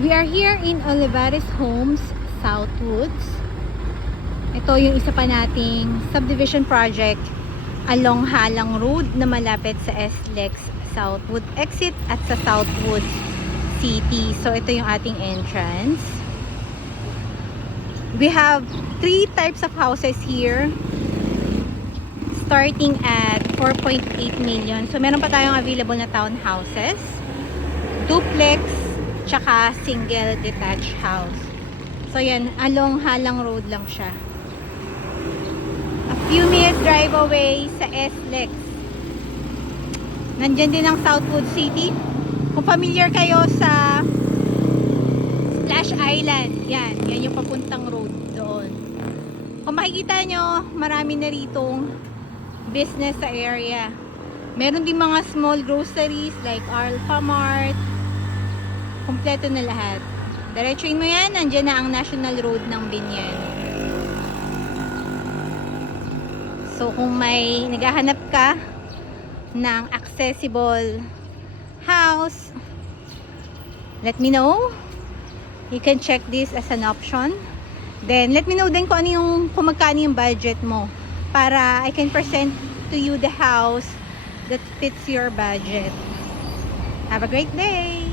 We are here in Olivares Homes, Southwoods. Ito yung isa pa nating subdivision project along Halang Road na malapit sa SLEX Southwood exit at sa Southwoods City. So ito yung ating entrance. We have 3 types of houses here, starting at 4.8 million. So meron pa tayong available na townhouses, duplex, tsaka single detached house. So yan, along Halang Road lang siya. A few minutes drive away sa SLEX. Nandyan din ang Southwood City. Kung familiar kayo sa Splash Island, yan yung papuntang road doon. Kung makikita nyo, marami na ritong business sa area. Meron din mga small groceries like Alfamart. Kompleto na lahat. Diretsuin mo yan, nandiyan na ang National Road ng Binyan. So kung may naghahanap ka ng accessible house, let me know. You can check this as an option. Then let me know din kung magkano yung budget mo para I can present to you the house that fits your budget. Have a great day!